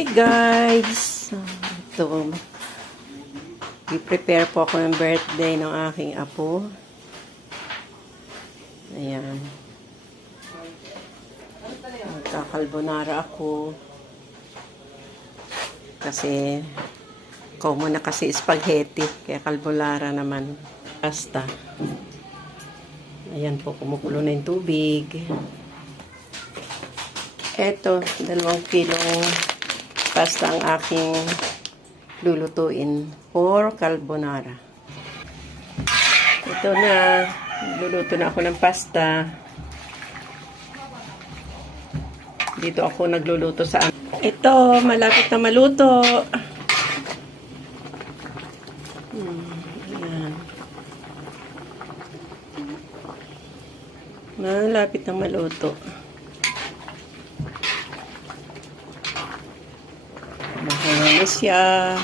Hey guys! Ito, i-prepare po ako ng birthday ng aking apo. Ayan. Magkakarbonara ako. Kasi, common na kasi spaghetti. Kaya carbonara naman. Pasta. Ayan po, kumukulo na yung tubig. Eto, 2 kilong pasta ang aking lulutuin for carbonara. Ito na, luluto na ako ng pasta. Dito ako nagluluto sa ito, malapit na maluto. Ayan. Malapit na maluto. Mahal siya.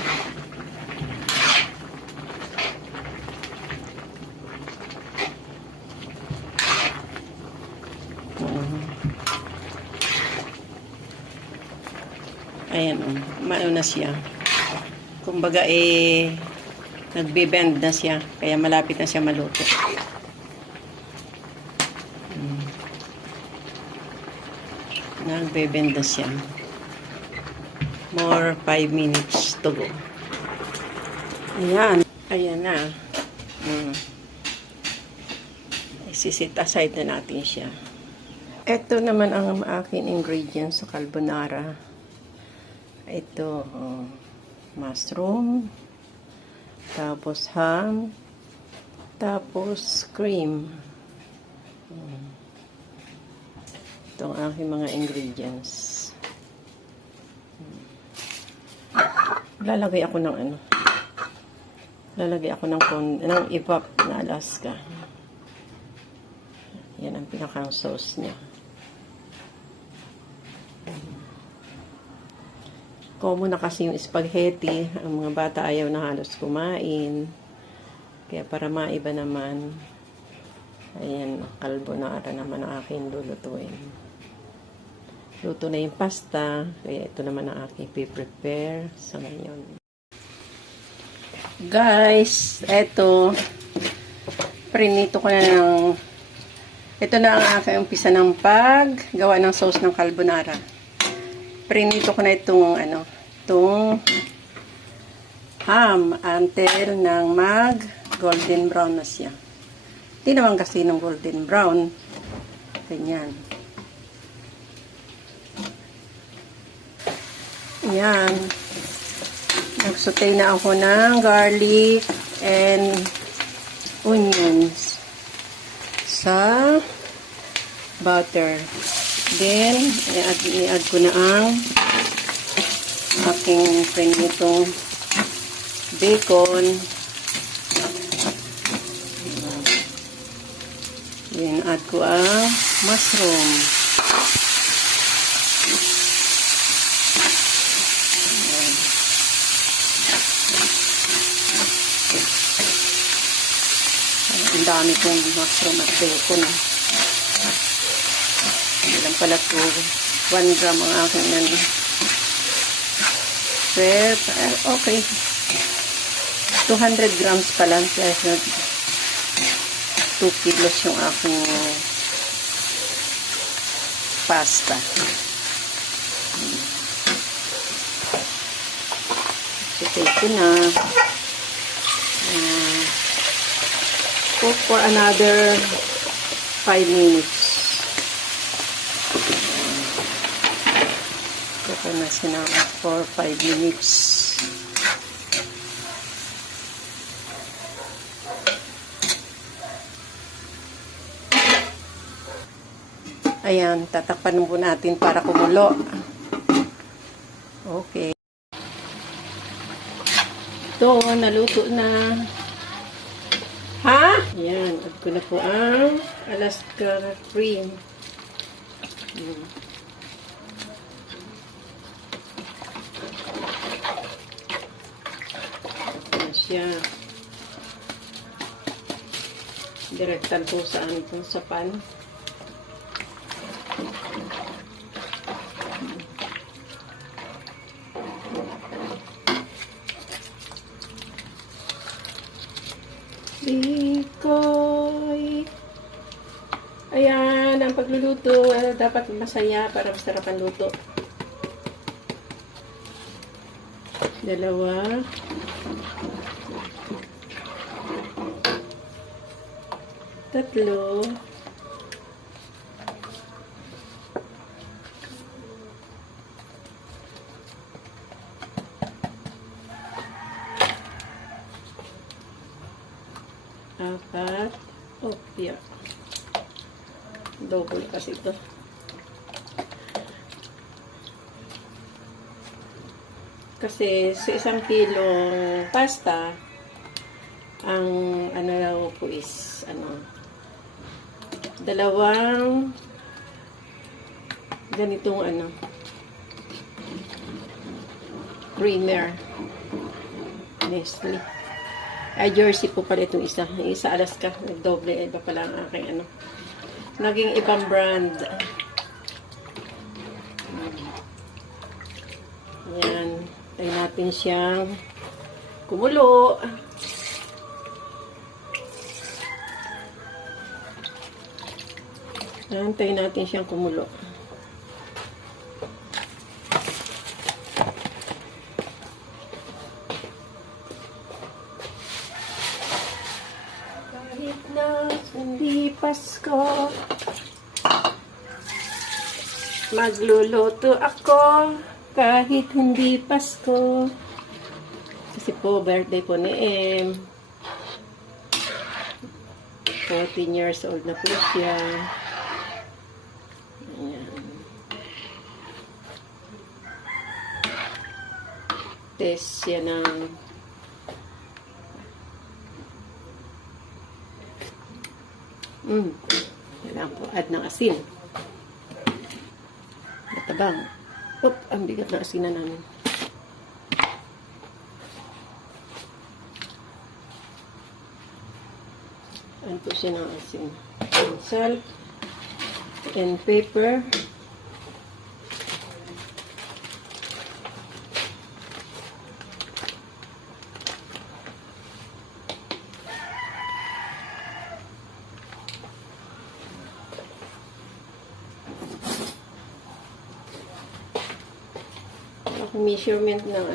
Ayan, maano na siya. Kumbaga nagbe-bend na siya. Kaya malapit na siya maluto. Nagbe-bend na siya. More 5 minutes to go. Ayan. Ayan na. Isisit aside na natin siya. Ito naman ang aking ingredients sa carbonara. Ito, mushroom, tapos ham, tapos cream. Ito ang aking mga ingredients. Lalagay ako ng lalagay ako ng evap na Alaska. Yan ang pinakang sauce niya. Common na kasi yung spaghetti. Ang mga bata ayaw na halos kumain. Kaya para maiba naman, ayan, carbonara naman ang aking lulutuin. Luto na yung pasta, kaya ito naman ang aking prepare sa ngayon. Guys, eto, prinito ko na ito na ang aking umpisa ng paggawa ng sauce ng carbonara. Prinito ko na itong ham until nang mag golden brown na siya. Hindi naman kasi ng golden brown. Ganyan. Yan. Nagsaute na ako ng garlic and onions sa butter. Then, i-add ko na ang aking prinitong bacon. Then, add ko ang mushroom. Ang dami kong mushroom at bacon. Hindi lang pala ito. 1 gram ang aking okay. 200 grams pa lang. Kaya 2 kilos yung aking pasta. Ito na. Cook for another 5 minutes. Ito na sinama for 5 minutes. Ayan, tatakpan po natin para kumulo. Okay. Ito, naluto na. Ha? Ayan, add ko na po ang Alaska cream. Ayan siya. Direktan po sa sa pan. Bikoy. Ayan, ang pagluluto, dapat masaya para masarap ang luto. 2. 3. 4. Opya. Double kasi ito. Kasi sa 1 kilong pasta, ang ano daw po is, 2 ganitong creamer. Nestle. Ay, Jersey po pala itong isa. Yung isa Alaska. Nagdoble. Iba pala ang aking naging ibang brand. Ayan. Tayo natin siyang kumulo. Ayan. Tayo natin siyang kumulo. Kahit na hindi Pasko, magluluto ako kahit hindi Pasko. Kasi po, birthday po ni Em. 14 years old na po siya. Ayan. Test siya ng kailangan po add ng asin. Matabang. Ang bigat na asinan namin. Add po siya ng asin. And salt and pepper. Measurement ng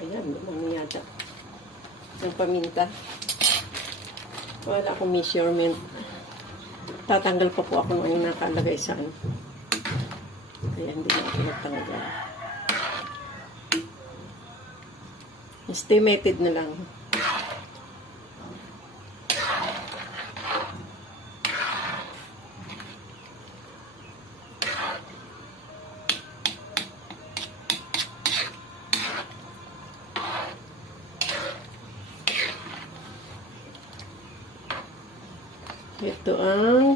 ayan, yata ng paminta. Wala akong measurement. Tatanggal pa po ako ng nakalagay sa kaya hindi na ako nagtanggal. Estimated na lang. Ito ang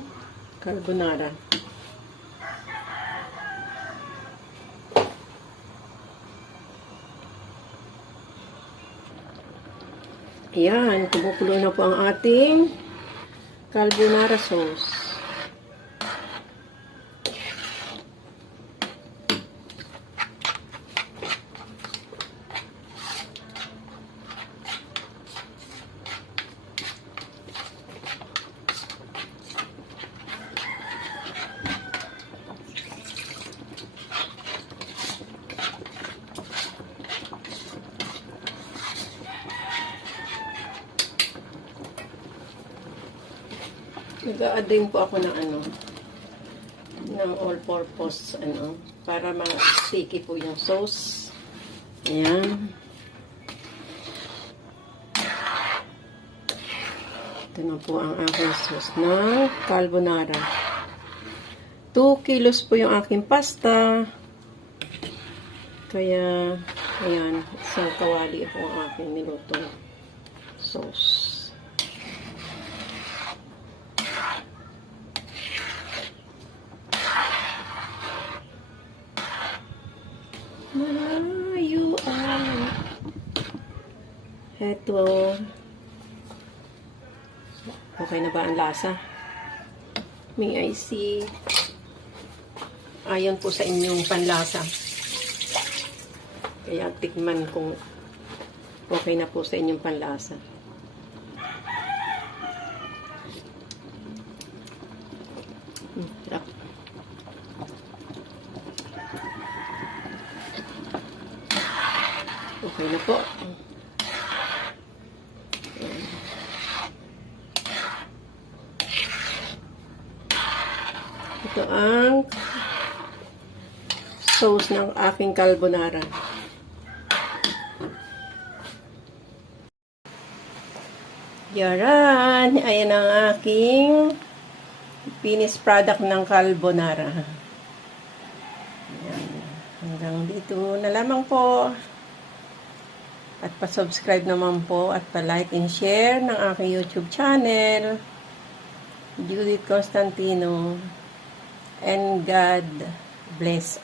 carbonara. Ayan, kumukulo na po ang ating carbonara sauce. Nag-a-add din po ako ng ng all-purpose para ma-sticky po yung sauce. Ayan. Ito na po ang aking sauce ng carbonara. 2 kilos po yung aking pasta. Kaya, ayan, isang kawali po ang aking nilutong sauce. Malayuan. Eto. Okay na ba ang lasa? May I see. Ayon po sa inyong panlasa. Kaya tikman kung okay na po sa inyong panlasa. Sarap. Okay na po. Ito ang sauce ng aking carbonara. Yaran! Ayan ang aking finished product ng carbonara. Ayan. Hanggang dito na lamang po. At pa-subscribe naman po at pa-like and share ng aking YouTube channel. Judith Constantino. And God bless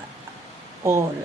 all.